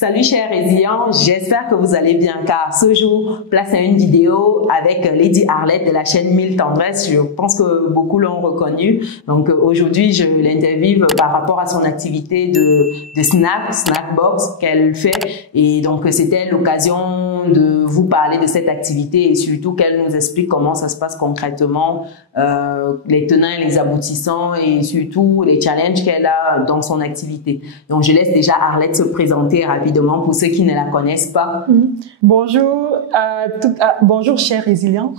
Salut chers résilients, j'espère que vous allez bien car ce jour, place à une vidéo avec Lady Arlette de la chaîne 1000 Tendresses. Je pense que beaucoup l'ont reconnue. Donc aujourd'hui, je l'interviewe par rapport à son activité de Snackbox qu'elle fait. Et donc c'était l'occasion de vous parler de cette activité et surtout qu'elle nous explique comment ça se passe concrètement, les tenants et les aboutissants et surtout les challenges qu'elle a dans son activité. Donc je laisse déjà Arlette se présenter rapidement pour ceux qui ne la connaissent pas. Bonjour, bonjour chers résilients.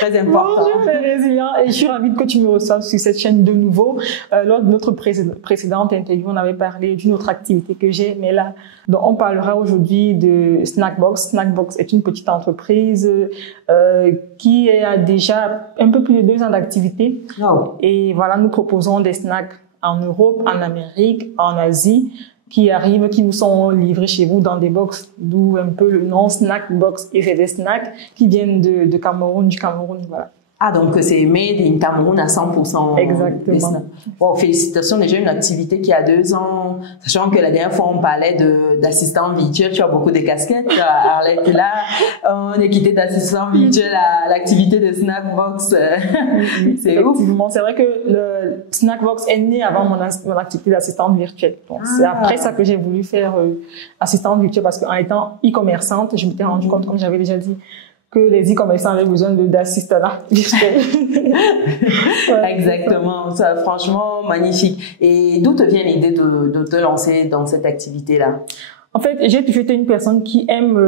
Très important. Bonjour chers résilients et je suis ravie que tu me reçoives sur cette chaîne de nouveau. Lors de notre précédente interview, on avait parlé d'une autre activité que j'ai, mais là, donc on parlera aujourd'hui de Snackbox. Snackbox est une petite entreprise qui a déjà un peu plus de 2 ans d'activité. Oh. Et voilà, nous proposons des snacks en Europe, en Amérique, en Asie, qui nous sont livrés chez vous dans des box, d'où un peu le nom Snackbox. Et c'est des snacks qui viennent du Cameroun, voilà. Ah, donc c'est made in Cameroun à 100%. Exactement. Bon, félicitations, déjà une activité qui a 2 ans, sachant que la dernière fois on parlait d'assistant virtuel, tu as beaucoup de casquettes, Arlette, là, on est quitté d'assistant virtuel à l'activité de Snackbox. C'est ouf. Effectivement, c'est vrai que le Snackbox est né avant mon activité d'assistante virtuelle. Donc c'est après ça que j'ai voulu faire assistante virtuelle parce qu'en étant e-commerçante, je m'étais rendu compte, comme j'avais déjà dit, que les e-commerçants avaient besoin d'assistanat virtuel. Ouais, exactement. Ça, franchement, magnifique. Et d'où te vient l'idée de te lancer dans cette activité-là? En fait, j'ai toujours été une personne qui aime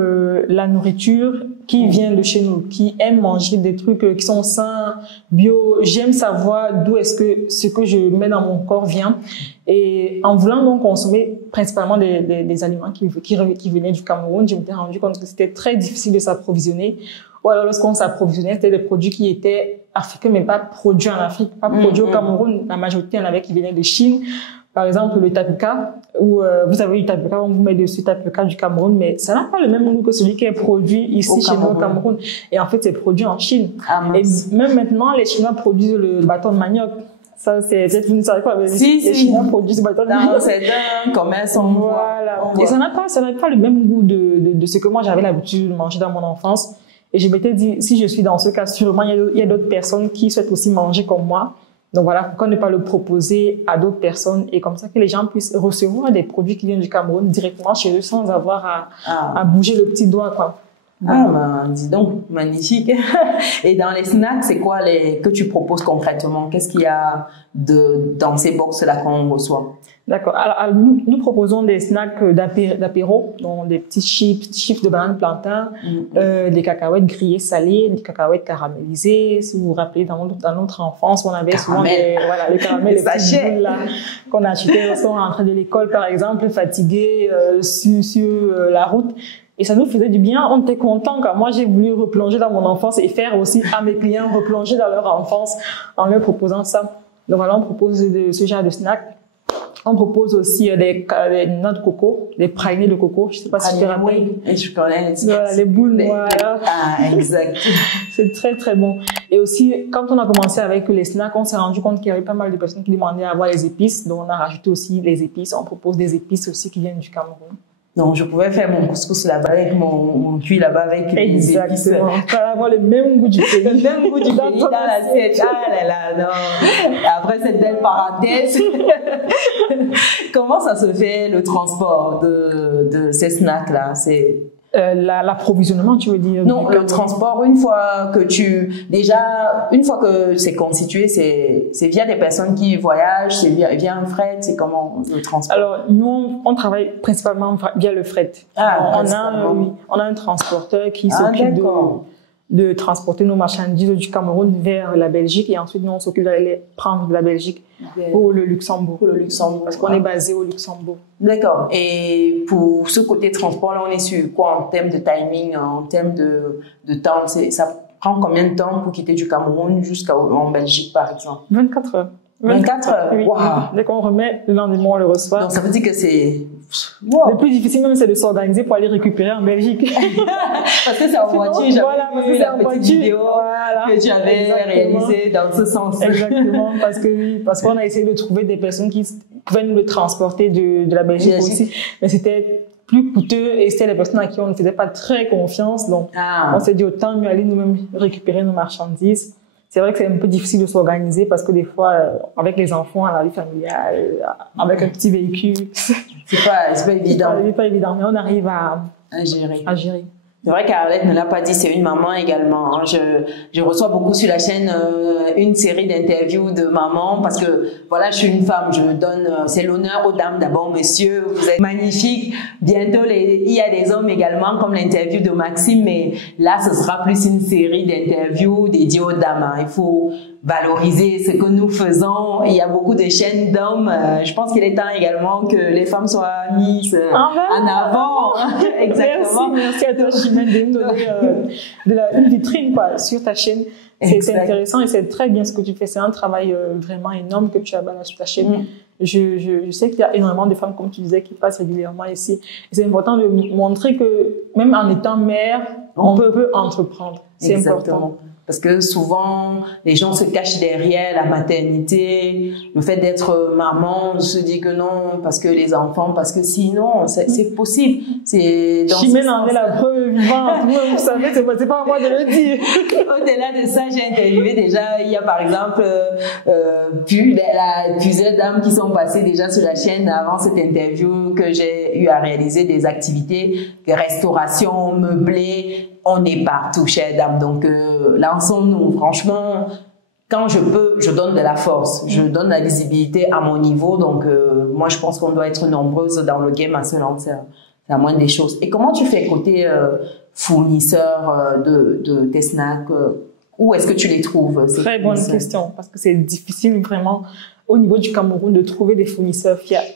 la nourriture qui vient de chez nous, qui aime manger des trucs qui sont sains, bio. J'aime savoir d'où est-ce que ce que je mets dans mon corps vient. Et en voulant donc consommer principalement des aliments qui venaient du Cameroun, je m'étais rendu compte que c'était très difficile de s'approvisionner. Ou alors lorsqu'on s'approvisionnait, c'était des produits qui étaient africains, mais pas produits en Afrique, pas produits au Cameroun. La majorité, il y en avait qui venaient de Chine. Par exemple, le tapioca, où vous avez du tapioca, on vous met dessus tapioca du Cameroun, mais ça n'a pas le même goût que celui qui est produit ici chez nous au Cameroun. Et en fait, c'est produit en Chine. Et même maintenant, les Chinois produisent le bâton de manioc. Ça, vous ne savez pas, mais les Chinois produisent le bâton de manioc. C'est un commerce, on voilà. Et ça n'a pas le même goût de ce que moi j'avais l'habitude de manger dans mon enfance. Et je m'étais dit, si je suis dans ce cas, sûrement, il y a d'autres personnes qui souhaitent aussi manger comme moi. Donc voilà, pourquoi ne pas le proposer à d'autres personnes et comme ça que les gens puissent recevoir des produits qui viennent du Cameroun directement chez eux sans avoir à bouger le petit doigt, quoi. Dis donc, magnifique. Et dans les snacks, c'est quoi que tu proposes concrètement? Qu'est-ce qu'il y a dans ces box-là qu'on reçoit? D'accord. Alors, nous proposons des snacks d'apéro, donc des petits chips de banane plantain, des cacahuètes grillées salées, des cacahuètes caramélisées. Si vous vous rappelez, dans notre enfance, on avait souvent les caramels, les petits boules là, qu'on achetait lorsqu'on rentrait de l'école, par exemple, fatigué, sur la route. Et ça nous faisait du bien, on était contents car moi j'ai voulu replonger dans mon enfance et faire aussi à mes clients replonger dans leur enfance en leur proposant ça. Donc voilà, on propose ce genre de snacks. On propose aussi des noix de coco, des pralinés de coco. Je sais pas si tu te rappelles. Oui, je connais. Voilà, les boules noires. Exact. C'est très, très bon. Et aussi, quand on a commencé avec les snacks, on s'est rendu compte qu'il y avait pas mal de personnes qui demandaient à avoir les épices. Donc, on a rajouté aussi les épices. On propose des épices aussi qui viennent du Cameroun. Donc, je pouvais faire mon couscous là-bas avec mon cuit là-bas avec les épices. Exactement. Pour avoir le même goût du pays. Le même goût du pays dans l'assiette. Ah là là, non. Après cette belle parenthèse, comment ça se fait le transport de ces snacks-là? L'approvisionnement, tu veux dire? Non, le transport, une fois que c'est constitué, c'est via des personnes qui voyagent, c'est via un fret, c'est comment le transport? Alors, nous, on travaille principalement via le fret. On a un transporteur qui s'occupe de transporter nos marchandises du Cameroun vers la Belgique et ensuite nous on s'occupe d'aller les prendre de la Belgique pour le Luxembourg. Parce qu'on est basé au Luxembourg. D'accord. Et pour ce côté transport là, on est sur quoi en termes de timing, en termes de temps? Ça prend combien de temps pour quitter du Cameroun jusqu'en Belgique par exemple? 24 heures. 24 heures. Oui. Wow. Dès qu'on remet, le lendemain on le reçoit. Donc ça veut dire que c'est... Wow. Le plus difficile même, c'est de s'organiser pour aller récupérer en Belgique. Parce que c'est en voiture, j'avais vu la petite vidéo que tu avais réalisée dans ce sens. Exactement, parce qu'on a essayé de trouver des personnes pouvaient nous le transporter de la Belgique aussi. Mais c'était plus coûteux et c'était les personnes à qui on ne faisait pas très confiance. Donc, on s'est dit autant mieux aller nous-mêmes récupérer nos marchandises. C'est vrai que c'est un peu difficile de s'organiser parce que des fois, avec les enfants, à la vie familiale, avec un petit véhicule, c'est pas évident. C'est pas évident, mais on arrive à gérer. C'est vrai qu'Arlette ne l'a pas dit, c'est une maman également. Je reçois beaucoup sur la chaîne une série d'interviews de mamans parce que voilà, je suis une femme, je donne, c'est l'honneur aux dames d'abord, messieurs, vous êtes magnifiques. Bientôt, il y a des hommes également comme l'interview de Maxime, mais là, ce sera plus une série d'interviews dédiées aux dames. Hein. Il faut valoriser ce que nous faisons. Il y a beaucoup de chaînes d'hommes. Je pense qu'il est temps également que les femmes soient mises en avant. Exactement. Merci à toi, Chimène, de nous donner une vitrine quoi, sur ta chaîne. C'est intéressant et c'est très bien ce que tu fais. C'est un travail vraiment énorme que tu as là sur ta chaîne. Je sais qu'il y a énormément de femmes, comme tu disais, qui passent régulièrement ici. Et c'est important de montrer que même en étant mère, on peut entreprendre. C'est important. Parce que souvent, les gens se cachent derrière la maternité, le fait d'être maman, on se dit que non, parce que les enfants, parce que sinon, c'est possible. Chimène en est la preuve vivante. Vous savez, c'est pas à moi de le dire. Au-delà de ça, j'ai interviewé déjà, il y a par exemple plusieurs dames qui sont passées déjà sur la chaîne avant cette interview que j'ai eu à réaliser des activités, restauration, meublé. On est partout, chère dame. Donc, lançons-nous. Franchement, quand je peux, je donne de la force. Je donne de la visibilité à mon niveau. Donc, moi, je pense qu'on doit être nombreuses dans le game à se lancer. C'est la moindre des choses. Et comment tu fais côté fournisseur de tes snacks où est-ce que tu les trouves? Très bonne question. Parce que c'est difficile vraiment au niveau du Cameroun de trouver des fournisseurs fiables.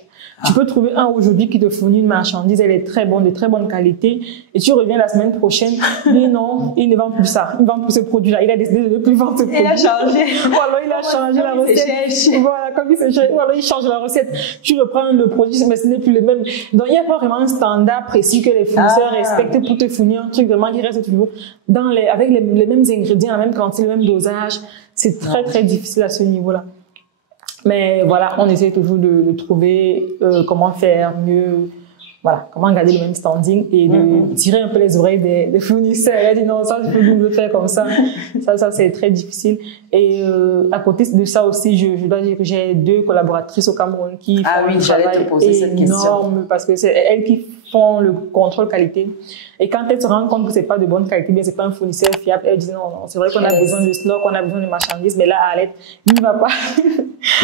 Tu peux trouver un aujourd'hui qui te fournit une marchandise, elle est très bonne, de très bonne qualité, et tu reviens la semaine prochaine, mais non, il ne vend plus ça, il ne vend plus ce produit-là, il a décidé de ne plus vendre ce produit. Il a changé. Voilà, il a changé la recette. Voilà, comme il s'est changé, voilà, il change la recette. Tu reprends le produit, mais ce n'est plus le même. Donc, il n'y a pas vraiment un standard précis que les fournisseurs respectent pour te fournir un truc vraiment qui reste toujours avec les mêmes ingrédients, la même quantité, le même dosage. C'est très, très difficile à ce niveau-là. Mais voilà, on essaie toujours de trouver comment faire mieux, voilà, comment garder le même standing et de tirer un peu les oreilles des fournisseurs. Elle a dit non, ça, tu peux nous le faire comme ça. Ça, c'est très difficile. Et à côté de ça aussi, je dois dire que j'ai 2 collaboratrices au Cameroun qui font un travail énorme parce que c'est elles qui font le contrôle qualité. Et quand elles se rendent compte que c'est pas de bonne qualité, bien c'est pas un fournisseur fiable, elles disent non, c'est vrai qu'on a besoin de stock, on a besoin de marchandises, mais là, Arlette, il ne va pas.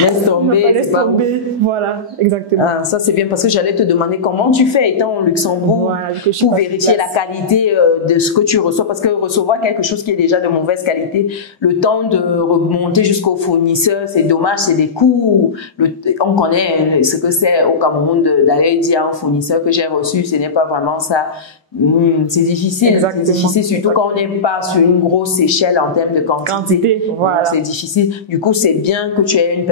Laisse tomber. Laisse tomber. Voilà, exactement. Ah, ça c'est bien parce que j'allais te demander comment tu fais étant au Luxembourg pour vérifier la qualité de ce que tu reçois, parce que recevoir quelque chose qui est déjà de mauvaise qualité, le temps de remonter jusqu'au fournisseur, c'est dommage, c'est des coûts. On connaît ce que c'est au Cameroun d'aller dire à un fournisseur que j'ai reçu, ce n'est pas vraiment ça. C'est difficile, c'est difficile, surtout quand on n'est pas sur une grosse échelle en termes de quantité. Voilà. C'est difficile. Du coup, c'est bien que tu aies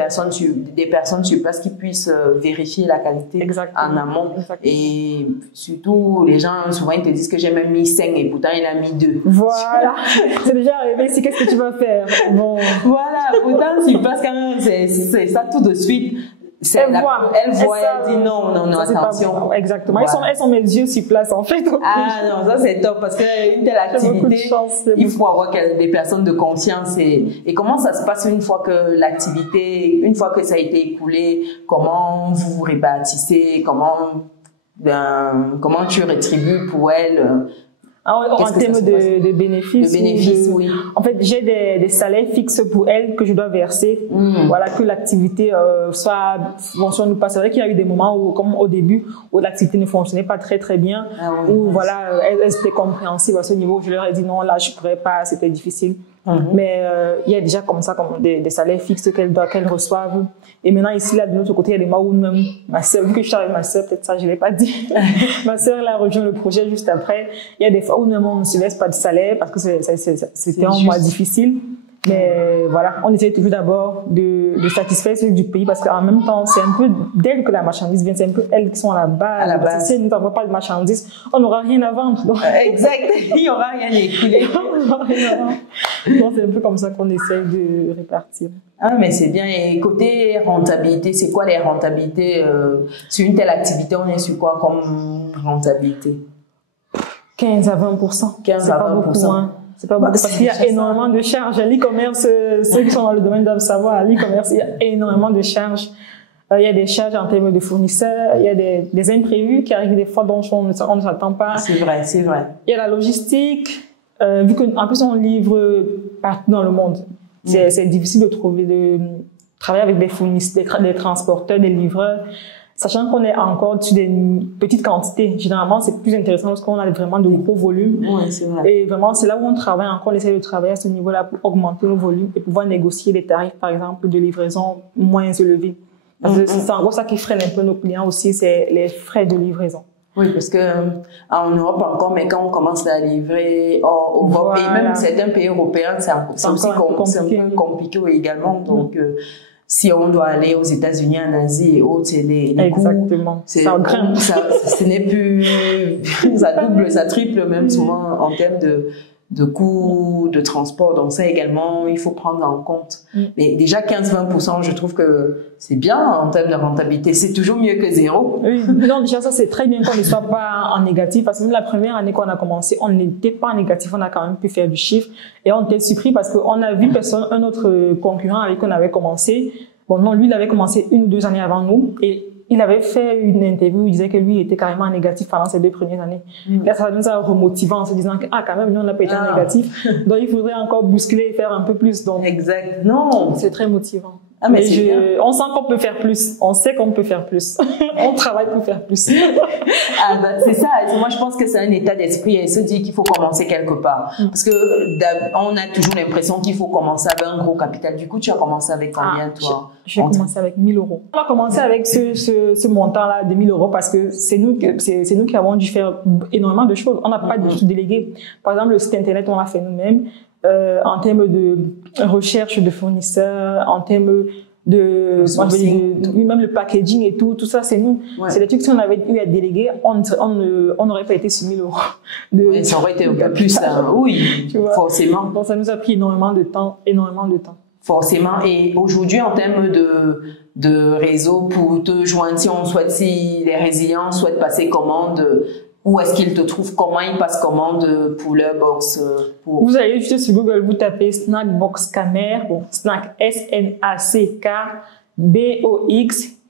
des personnes sur place qui puissent vérifier la qualité en amont. Et surtout, les gens, souvent, ils te disent que j'ai même mis 5 et pourtant, il a mis 2. Voilà. C'est déjà arrivé ici, qu'est-ce que tu vas faire? Bon. Voilà. Pourtant, sur place, quand même, c'est ça tout de suite. Elle voit, elle dit non, attention. Exactement. Voilà. Elles sont mes yeux sur place, en fait. Ah non, ça c'est top parce qu'une telle activité, il faut avoir des personnes de confiance. Et comment ça se passe une fois que ça a été écoulé, comment vous vous répartissez, comment tu rétribues pour elle? En termes de bénéfices, oui. En fait, j'ai des salaires fixes pour elles que je dois verser. Voilà, que l'activité fonctionne pas. C'est vrai qu'il y a eu des moments où, comme au début, où l'activité ne fonctionnait pas très très bien, où voilà, elles étaient compréhensives à ce niveau. Je leur ai dit non, là je pourrais pas, c'était difficile. Mais il y a déjà comme ça comme des salaires fixes qu'elles reçoivent. Et maintenant ici là de l'autre côté il y a des mois où même ma sœur, vu que je suis avec ma sœur, peut-être ça je l'ai pas dit, ma sœur elle a rejoint le projet juste après. Il y a des fois où même on ne se laisse pas de salaire parce que c'était un mois difficile. Mais voilà, on essaie toujours d'abord de satisfaire ceux du pays parce qu'en même temps, c'est un peu dès que la marchandise vient, c'est un peu elles qui sont à la base. Si nous n'avons pas de marchandise, on n'aura rien à vendre. Donc. Exact, il n'y aura rien à écouler. Donc, c'est un peu comme ça qu'on essaye de répartir. Ah, mais c'est bien. Et côté rentabilité, c'est quoi les rentabilités sur une telle activité, on est sur quoi comme rentabilité? 15 à 20%. 15 à 20%. Pas beaucoup, hein. C'est pas beaucoup parce qu'il y a énormément de charges. À l'e-commerce, ceux qui sont dans le domaine doivent savoir, à l'e-commerce, il y a énormément de charges. Il y a des charges en termes de fournisseurs, il y a des imprévus qui arrivent des fois dont on ne s'attend pas. C'est vrai, c'est vrai. Il y a la logistique, vu qu'en plus on livre partout dans le monde. C'est difficile de travailler avec des fournisseurs, des transporteurs, des livreurs, sachant qu'on est encore sur des petites quantités. Généralement, c'est plus intéressant lorsqu'on a vraiment de gros volumes. Oui, c'est vrai. Et vraiment, c'est là où on travaille encore, on essaie de travailler à ce niveau-là pour augmenter nos volumes et pouvoir négocier des tarifs, par exemple, de livraison moins élevés. Parce que c'est en gros ça qui freine un peu nos clients aussi, c'est les frais de livraison. Oui, parce que en Europe encore, mais quand on commence à livrer hors Europe, et même certains pays européens, c'est aussi un peu compliqué également. Donc, si on doit aller aux États-Unis, en Asie et autres, c'est les exactement. Coûts, ça grimpe. Ce n'est plus, ça double, ça triple même souvent en termes de coûts de transport. Donc ça également, il faut prendre en compte. Mais déjà 15-20%, je trouve que c'est bien en termes de rentabilité. C'est toujours mieux que zéro. Oui, non, déjà ça c'est très bien qu'on ne soit pas en négatif parce que même la première année qu'on a commencé, on n'était pas en négatif, on a quand même pu faire du chiffre et on était surpris parce qu'on a vu un autre concurrent avec qui on avait commencé. Bon non, lui il avait commencé 1 ou 2 années avant nous et il avait fait une interview où il disait que lui était carrément négatif pendant ses 2 premières années. Là, ça nous a remotivé en se disant que, quand même, nous, on n'a pas été négatif. Donc, il faudrait encore bousculer et faire un peu plus. Donc, exact. Non. C'est très motivant. Ah, mais on sent qu'on peut faire plus. On sait qu'on peut faire plus. On travaille pour faire plus. C'est ça. Moi, je pense que c'est un état d'esprit et se dire qu'il faut commencer quelque part. Parce que on a toujours l'impression qu'il faut commencer avec un gros capital. Du coup, tu as commencé avec combien, toi? J'ai commencé avec 1 000 €. On a commencé avec ce montant-là de 1 000 € parce que c'est nous qui avons dû faire énormément de choses. On n'a pas du tout délégué. Par exemple, le site internet, on l'a fait nous-mêmes. En termes de recherche de fournisseurs, en termes même le packaging et tout ça, c'est nous. Ouais. C'est des trucs, si on avait eu à déléguer, on n'aurait pas été sur 1 000 €. Ça aurait été plus, oui, tu vois, forcément. Donc, ça nous a pris énormément de temps. Forcément. Et aujourd'hui, en termes de réseau pour te joindre, si les résilients souhaitent passer commande, où est-ce qu'ils te trouvent? Comment ils passent commande pour leur box? Vous allez juste sur Google, vous tapez Snackbox Kamer, Snack S-N-A-C-K B-O-X-K-M-E-R.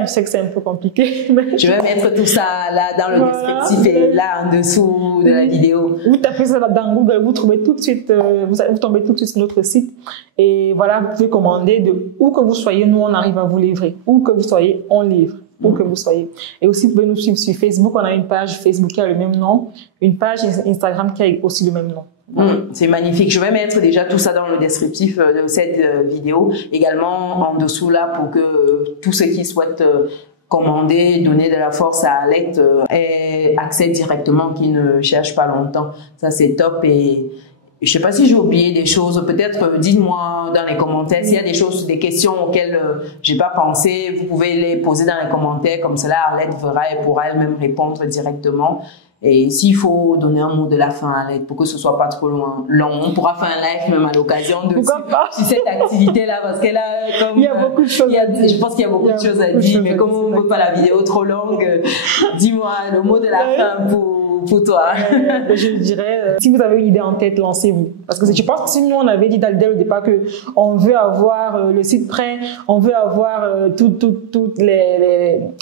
Je sais que c'est un peu compliqué. Mais... Je vais mettre tout ça là dans le descriptif et là en dessous de la vidéo. Vous tapez ça dans Google, vous trouvez tout de suite, vous tombez tout de suite sur notre site. Et voilà, vous pouvez commander de où que vous soyez, nous on arrive à vous livrer. Où que vous soyez, on livre. Où que vous soyez. Et aussi, vous pouvez nous suivre sur Facebook. On a une page Facebook qui a le même nom, une page Instagram qui a aussi le même nom. C'est magnifique. Je vais mettre déjà tout ça dans le descriptif de cette vidéo. Également en dessous là pour que tous ceux qui souhaitent commander, donner de la force à Arlette aient accès directement, qui ne cherchent pas longtemps. Ça, c'est top. Et je sais pas si j'ai oublié des choses. Peut-être dites-moi dans les commentaires s'il y a des choses, des questions auxquelles j'ai pas pensé. Vous pouvez les poser dans les commentaires. Comme cela, Arlette verra et pourra elle-même répondre directement. Et s'il faut donner un mot de la fin à Arlette pour que ce soit pas trop long, on pourra faire un live même à l'occasion de cette activité-là parce qu'elle a comme il y a beaucoup de choses. Je pense qu'il y a beaucoup de choses à dire, mais comme on veut pas la vidéo trop longue, dis-moi le mot de la fin pour toi. Je dirais, si vous avez une idée en tête, lancez-vous. Parce que je pense que si nous, on avait dit dès le départ que on veut avoir le site prêt, on veut avoir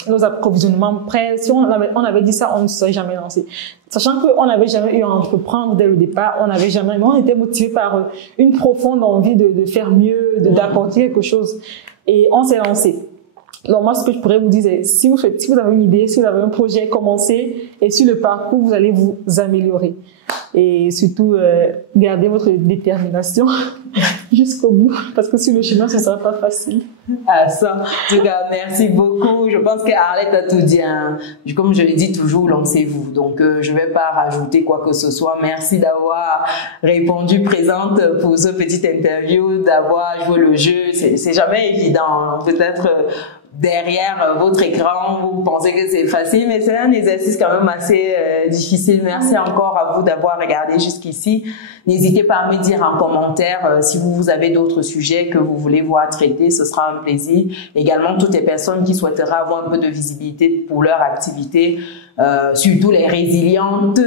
nos approvisionnements prêts, si on avait dit ça, on ne serait jamais lancé. Sachant qu'on n'avait jamais eu à entreprendre dès le départ, mais on était motivé par une profonde envie de faire mieux, d'apporter quelque chose. Et on s'est lancé. Donc moi, ce que je pourrais vous dire, c'est si vous avez une idée, si vous avez un projet, commencez et sur le parcours, vous allez vous améliorer. Et surtout, gardez votre détermination jusqu'au bout, parce que sur le chemin, ce ne sera pas facile. Ah ça, en tout cas, merci beaucoup. Je pense qu'Arlette a tout dit. Hein. Comme je l'ai dit toujours, lancez-vous. Donc, je ne vais pas rajouter quoi que ce soit. Merci d'avoir répondu présente pour ce petit interview, d'avoir joué le jeu. C'est jamais évident. Peut-être derrière votre écran, vous pensez que c'est facile, mais c'est un exercice quand même assez difficile. Merci encore à vous d'avoir regardé jusqu'ici. N'hésitez pas à me dire en commentaire si vous avez d'autres sujets que vous voulez voir traités, ce sera un plaisir. Également, toutes les personnes qui souhaiteraient avoir un peu de visibilité pour leur activité, surtout les résilientes,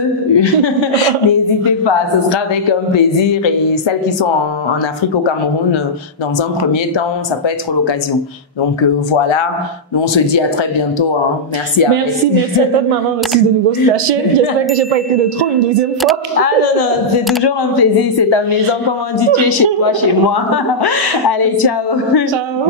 n'hésitez pas, ce sera avec un plaisir. Et celles qui sont en Afrique, au Cameroun, dans un premier temps, ça peut être l'occasion. Donc voilà, nous on se dit à très bientôt. Hein. Merci à Merci à toi de m'avoir reçu de nouveau sur ta chaîne. J'espère que j'ai pas été de trop une deuxième fois. Ah non, c'est toujours un plaisir, c'est ta maison, comme on dit, tu es chez toi, chez moi. Allez, ciao. Ciao.